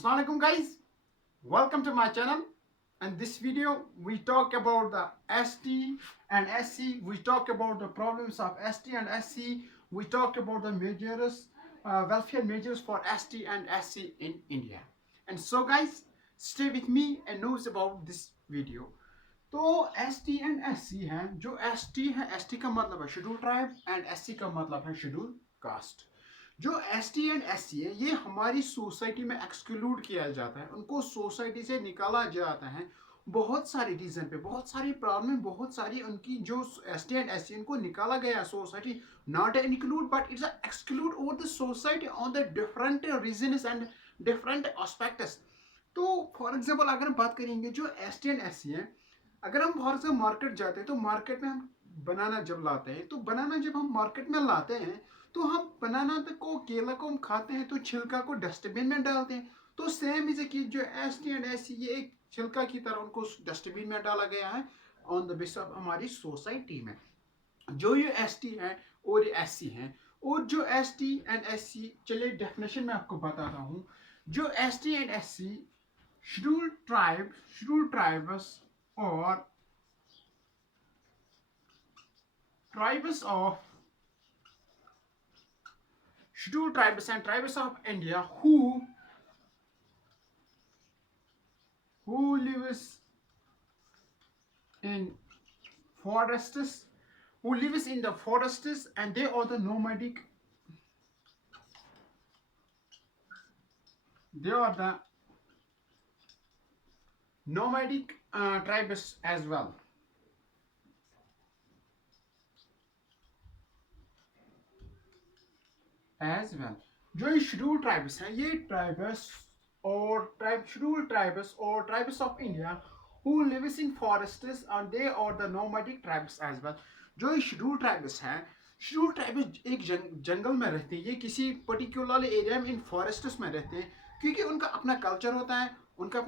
Assalamualaikum guys, welcome to my channel. And this video we talk about the ST and SC. We talk about the problems of ST and SC. We talk about the measures, welfare measures for ST and SC in India. And so guys, stay with me and knows about this video. तो S T and S C है। जो S T है, S T का मतलब है schedule tribe and S C का मतलब है शेड्यूल कास्ट। जो S T and S C है ये हमारी सोसाइटी में एक्सक्लूड किया जाता है, उनको सोसाइटी से निकाला जाता है बहुत सारी रीजन पे, बहुत सारी प्रॉब्लम, बहुत सारी उनकी जो S T and S C इनको निकाला गया society, not include but it's exclude over the society on the different reason and different aspects. तो फॉर एग्जाम्पल अगर हम बात करेंगे जो S T and S C है, अगर हम बाहर से मार्केट जाते हैं तो मार्केट में हम बनाना जब लाते हैं, तो बनाना जब हम मार्केट में लाते हैं तो हम बनाना को, केला को हम खाते हैं तो छिलका को डस्टबिन में डालते हैं। तो सेम इज कि जो S T and S C ये एक छिलका की तरह उनको डस्टबिन में डाला गया है ऑन द बेसिस ऑफ हमारी सोसाइटी में। जो ये एस टी है और ये एस सी है, और जो S T and S C, चलिए डेफिनेशन में आपको बताता हूँ। जो S T and S C schedule tribes or tribes of scheduled tribes and tribes of India who lives in forests, who lives in the forests, and they are the nomadic. They are the nomadic tribes as well. जो ये schedule tribes हैं, ये tribes और schedule tribes और tribes of India who lives in forests and they are the nomadic tribes as well. जो ये schedule tribes हैं, schedule tribes एक जंगल में रहते हैं, ये किसी पर्टिकुलर एरिया में इन फॉरेस्ट्स में रहते हैं, क्योंकि उनका अपना कल्चर होता है, उनका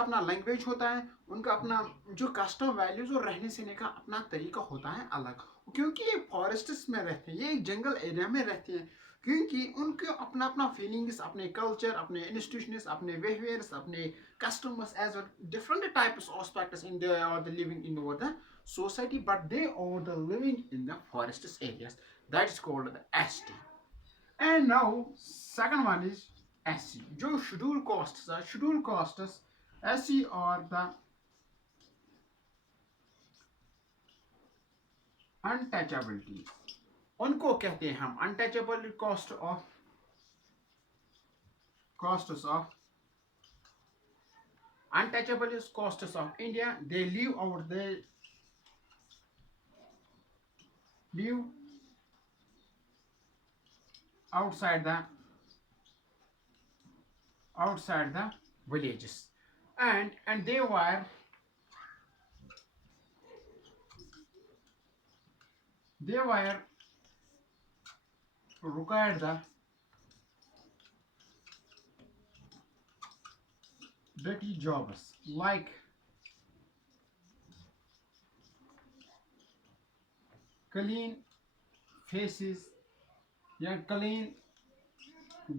अपना लैंग्वेज होता है, उनका अपना जो कस्टम वैल्यूज और रहने सहने का अपना तरीका होता है अलग, क्योंकि ये फॉरेस्ट्स में रहते हैं, ये एक जंगल एरिया में रहते हैं, क्योंकि उनके अपना अपना फीलिंग्स, अपने कल्चर, अपने इंस्टीट्यूशंस, अपने बिहेवियर्स, अपने customers as well, different types of aspects in the or the living in over the society, but they are the living in the forest areas. That is called the ST. And now second one is SC. जो schedule costs SC are the untouchabilities. उनको कहते हैं हम untouchable costs of untouchable costs of India. They live outside the villages, and they were required the dirty jobs like clean faces या clean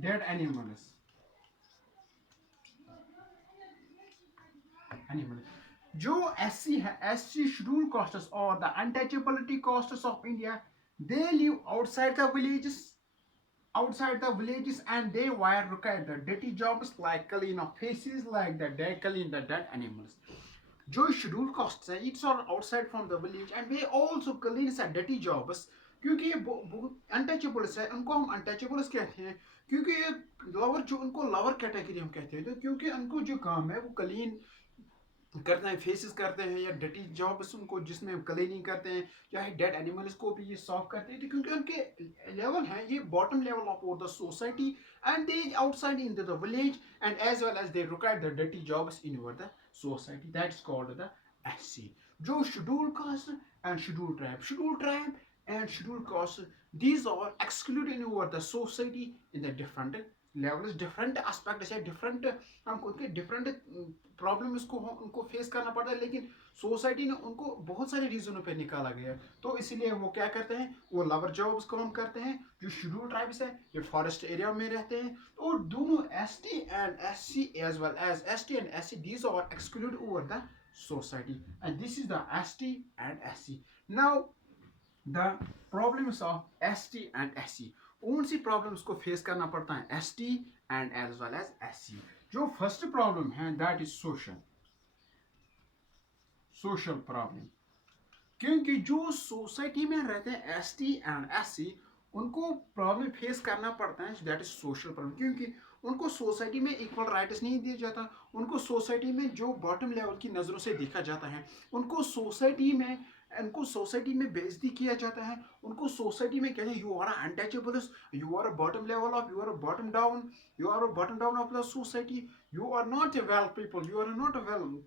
dead animals. जो SC है, SC schedule costs or the untouchability costs of India, they live outside the villages and they were required the dirty jobs like clean of faces, like clean the dead animals. जो schedule cost है, it's all outside from the village and way also clean सा dirty jobs, क्योंकि ये बहुत untouchables है, उनको हम untouchables कहते हैं, क्योंकि ये लवर, जो उनको लवर कैटेगरी हम कहते हैं, तो क्योंकि उनको जो काम है वो क्लीन करते हैं, फेसेस करते हैं, या डर्टी जॉब्स उनको जिसमें क्लीनिंग करते हैं, चाहे डेड एनिमल्स को भी ये सॉल्व करते हैं, तो क्योंकि उनके लेवल हैं ये bottom level of the society and they outside in the village and as well as they require the dirty jobs in the society. That's called the SC. जो schedule caste and schedule tribe and schedule caste, these are excluded in over the society in the different levels different aspects है, different हमको उनके different problems को उनको face करना पड़ता है, लेकिन सोसाइटी ने उनको बहुत सारे रीजनों पे निकाला गया है। तो इसलिए वो क्या करते हैं, वो लेबर जॉब्स काम करते हैं। जो शेड्यूल ट्राइब्स है ये फॉरेस्ट एरिया में रहते हैं। और दोनों ST and SC as well as ST and SC these are excluded over the society, and this is the ST and SC. Now the problems of ST and SC, कौन सी problems को face करना पड़ता है ST and as well as SC। जो first problem है that is social problem, क्योंकि जो society में रहते हैं ST एंड SC उनको प्रॉब्लम फेस करना पड़ता है दैट इज सोशल प्रॉब्लम, क्योंकि उनको सोसाइटी में इक्वल राइट्स नहीं दिया जाता। उनको सोसाइटी में जो बॉटम लेवल की नज़रों से देखा जाता है, उनको सोसाइटी में बेइज्जती किया जाता है। उनको सोसाइटी में कहते हैं you are untouchable, you are a bottom level of, you are a bottom down, you are a bottom down of the society, you are not a well people, you are not a well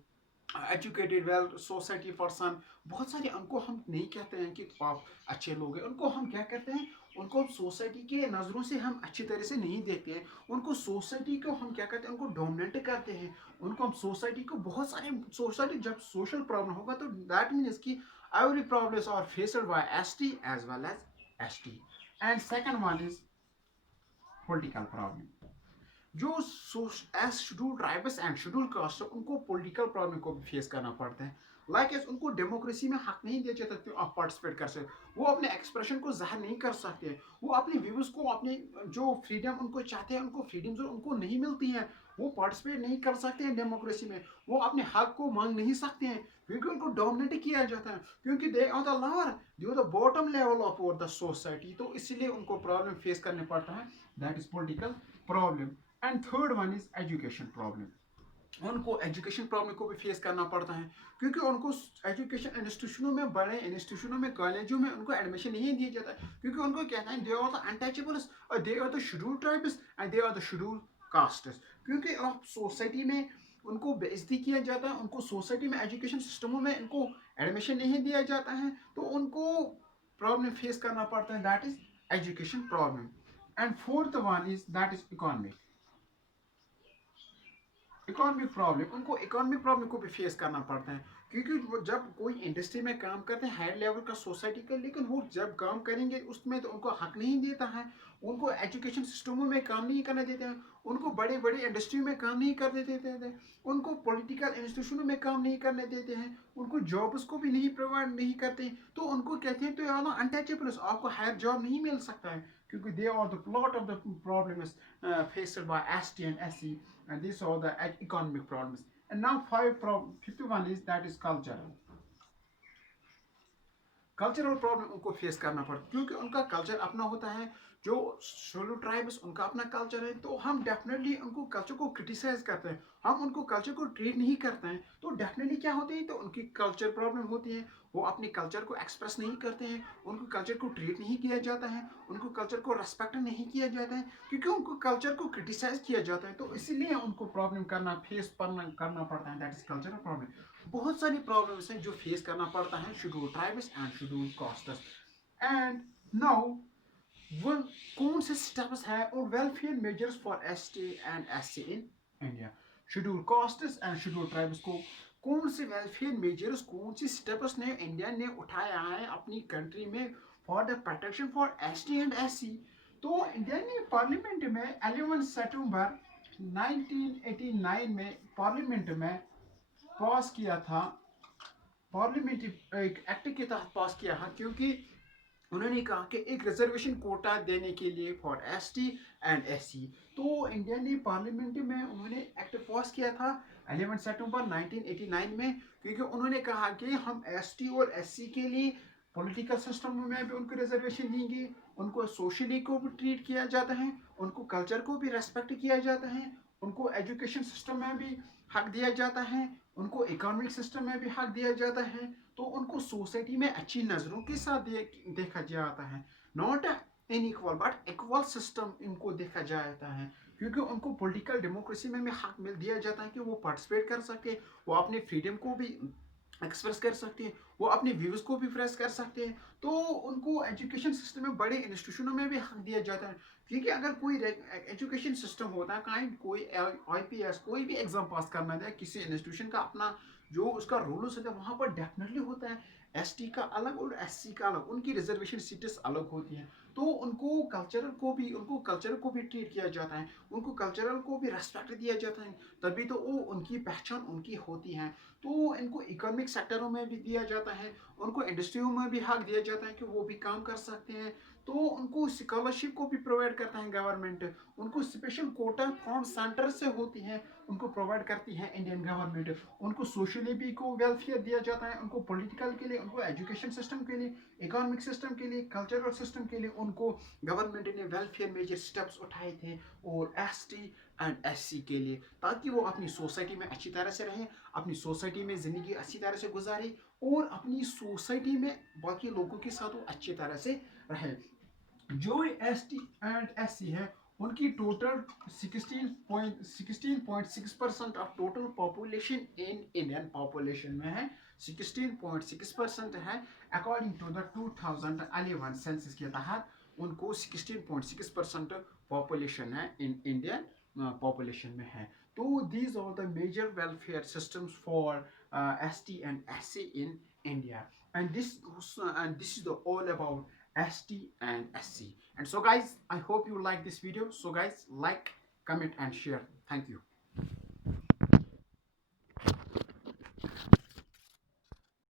educated well society person. बहुत सारे उनको हम नहीं कहते हैं कि आप अच्छे लोग हैं, उनको हम क्या कहते हैं, उनको सोसाइटी के नज़रों से हम अच्छी तरह से नहीं देखते हैं। उनको सोसाइटी को हम क्या कहते हैं, उनको डोमिनेट करते हैं। उनको हम सोसाइटी को बहुत सारे सोसाइटी जब सोशल प्रॉब्लम होगा तो दैट मीन्स कि every problems are faced by ST as well as ST. And second one is political problem. जो एस schedule tribes and schedule caste उनको पॉलिटिकल प्रॉब्लम को भी फेस करना पड़ता है। लाइक उनको डेमोक्रेसी में हक नहीं दिया जाता कि आप पार्टिसिपेट कर सकते, वो अपने एक्सप्रेशन को जाहिर नहीं कर सकते, वो अपने व्यूज को, अपने जो फ्रीडम उनको चाहते हैं उनको फ्रीडम जो उनको नहीं मिलती है, वो पार्टिसिपेट नहीं कर सकते हैं डेमोक्रेसी में। वो अपने हक को मांग नहीं सकते हैं क्योंकि उनको डोमिनेट किया जाता है, क्योंकि they are the lower, they are the bottom level of the society. तो इसलिए उनको प्रॉब्लम फेस करने पड़ता है, that is political problem. And third one is education problem. उनको एजुकेशन प्रॉब्लम को भी फेस करना पड़ता है क्योंकि उनको एजुकेशन इंस्टीट्यूशनों में, बड़े इंस्टीट्यूशनों में, कॉलेजों में उनको एडमिशन नहीं दिया जाता है, क्योंकि उनको कहना है दे आर द अनटचेबल्स और they are the schedule tribes and they are the schedule castes. क्योंकि आप सोसाइटी में उनको बेइज्जती किया जाता है, उनको सोसाइटी में एजुकेशन सिस्टमों में इनको एडमिशन नहीं दिया जाता है, तो उनको प्रॉब्लम फेस करना पड़ता है, that is education problem. And fourth one is that is economic problem. उनको इकोनॉमिक प्रॉब्लम को भी फेस करना पड़ता है, क्योंकि वो जब कोई इंडस्ट्री में काम करते हैं हायर लेवल का सोसाइटी का, लेकिन वो जब काम करेंगे उसमें तो उनको हक नहीं देता है, उनको एजुकेशन सिस्टमों में काम नहीं करने देते हैं, उनको बड़े बड़े इंडस्ट्री में काम नहीं करने देते थे, उनको पॉलिटिकल इंस्टीट्यूशनों में काम नहीं करने देते हैं, उनको जॉब्स को भी नहीं प्रोवाइड नहीं करते। तो उनको कहते हैं तो यार अनटचेबल, आपको हायर जॉब नहीं मिल सकता है, क्योंकि they are the plot of the problems faced by ST and SC, and these are the economic problems. And now fifth one is that is cultural problem उनको फेस करना पड़ता है, क्योंकि उनका कल्चर अपना होता है। जो सोलो ट्राइब्स उनका अपना कल्चर है, तो हम डेफिनेटली उनको कल्चर को क्रिटिसाइज करते हैं, हम उनको कल्चर को ट्रीट नहीं करते हैं, तो डेफिनेटली क्या होती है, तो उनकी कल्चर प्रॉब्लम होती है। वो अपने कल्चर को एक्सप्रेस नहीं करते हैं, उनको कल्चर को ट्रीट नहीं किया जाता है, उनको कल्चर को रेस्पेक्ट नहीं किया जाता है, क्योंकि उनको कल्चर को क्रिटिसाइज किया जाता है, तो इसीलिए उनको प्रॉब्लम फेस करना पड़ता है, दैट इज कल्चरल प्रॉब्लम। बहुत सारी प्रॉब्लम्स हैं जो फेस करना पड़ता है schedule tribes and schedule castes. And now वो कौन से स्टेप्स है और welfare measures for ST and SC in India. Schedule castes and schedule tribes को कौन से वेलफेयर मेजर्स, कौन से स्टेप्स ने इंडिया ने उठाया है अपनी कंट्री में for the protection for ST and SC. तो इंडिया ने पार्लियामेंट में 11 सितंबर 1989 में पार्लियामेंट में पास किया था, पार्लियामेंट एक एक्ट के तहत पास किया है, क्योंकि उन्होंने कहा कि एक रिजर्वेशन कोटा देने के लिए फॉर एसटी एंड एससी। तो इंडिया ने पार्लियामेंट में उन्होंने एक्ट पास किया था 11 सितंबर 1989 में, क्योंकि उन्होंने कहा कि हम एसटी और एससी के लिए पॉलिटिकल सिस्टम में भी उनको रिजर्वेशन देंगे, उनको सोशली को भी ट्रीट किया जाता है, उनको कल्चर को भी रेस्पेक्ट किया जाता है, उनको एजुकेशन सिस्टम में भी हक दिया जाता है, उनको इकोनॉमिक सिस्टम में भी हक दिया जाता है, तो उनको सोसाइटी में अच्छी नज़रों के साथ देखा जाता है। Not inequal but equal system इनको देखा जाता है, क्योंकि उनको पॉलिटिकल डेमोक्रेसी में भी हक मिल दिया जाता है कि वो पार्टिसिपेट कर सके, वो अपने फ्रीडम को भी एक्सप्रेस कर सकते हैं, वो अपने व्यूज़ को भी एक्सप्रेस कर सकते हैं। तो उनको एजुकेशन सिस्टम में बड़े इंस्टीट्यूशनों में भी हक दिया जाता है, क्योंकि अगर कोई एजुकेशन सिस्टम होता है, काइंड कोई आईपीएस कोई भी एग्जाम पास करना है किसी इंस्टीट्यूशन का अपना जो उसका रूल्स होता है, वहाँ पर डेफिनेटली होता है एसटी का अलग और एससी का अलग, उनकी रिजर्वेशन सीटें अलग होती हैं। तो उनको कल्चरल को भी ट्रीट किया जाता है, उनको कल्चरल को भी रेस्पेक्ट दिया जाता है, तभी तो वो उनकी पहचान उनकी होती है। तो इनको इकोनॉमिक सेक्टरों में भी दिया जाता है, उनको इंडस्ट्रियों में भी हक दिया जाता है कि वो भी काम कर सकते हैं। तो उनको स्कॉलरशिप को भी प्रोवाइड करता है गवर्नमेंट, उनको स्पेशल कोटा फ्रॉम सेंटर से होती है, उनको प्रोवाइड करती है इंडियन गवर्नमेंट। उनको सोशली भी को वेलफेयर दिया जाता है, उनको पॉलिटिकल के लिए, उनको एजुकेशन सिस्टम के लिए, इकोनॉमिक सिस्टम के लिए, कल्चरल सिस्टम के लिए उनको गवर्नमेंट ने वेलफेयर मेजर स्टेप्स उठाए थे। और एसटी एंड एससी के लिए, ताकि वो अपनी सोसाइटी में अच्छी तरह से रहें, अपनी सोसाइटी में ज़िंदगी अच्छी तरह से गुजारे और अपनी सोसाइटी में बाकी लोगों के साथ वो अच्छी तरह से रहे। जो S T and S C है, उनकी total 16.6% of total population in Indian population में है, 16.6% है। अकॉर्डिंग टू द 2011 सेंसस के तहत उनको 16.6% पॉपुलेशन है इन इंडियन पॉपुलेशन में है। तो these are the major welfare systems for S T and S C in India, and this is the all about ST and SC. And so guys, I hope you like this video. So guys, like, comment and share. Thank you.